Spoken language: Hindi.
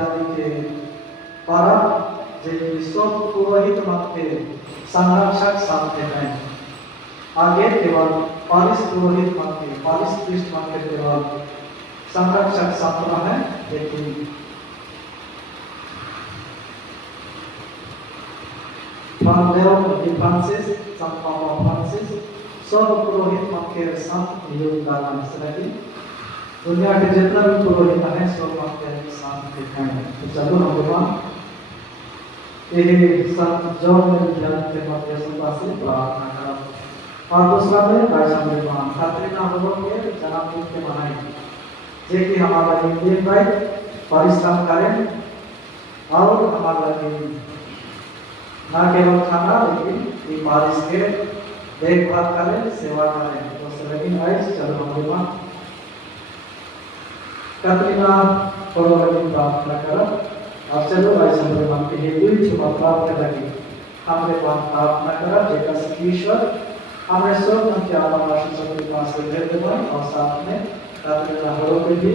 विधानी के द्वारा जे सब पुरोहित मत के संरक्षक सामने हैं। आगे केवल 40 पुरोहित मत के 40 पृष्ठ मत के केवल संरक्षक सामने है। लेकिन From Leon de Francis, San Papa Francis, सब पुरोहित मत के साथ नियोग डाला है। दुनिया के जितना भी पुरोहित है सब मत के साथ दिखाएं। तो चलो भगवान ये संत जॉन ने ज्ञान के माध्यम से प्रार्थना करा। और दूसरा में भाई साहब खातरीना हो के जनाब के मनाई जे कि हमारा इंडियन भाई परिश्रम करें और हमारा ना केवल खाना लेकिन ये बारिश के देखभाल करें, सेवा करें। तो लेकिन आज चलो भगवान कतरीना परमेश्वर प्रार्थना करा। अब चलो भाई भगवान के लिए कोई छुपा प्राप्त लगी हमरे पास प्रार्थना करा जेका ईश्वर हमें सब के आत्मा के पास भेज देवा और साथ में कतरीना हो के भी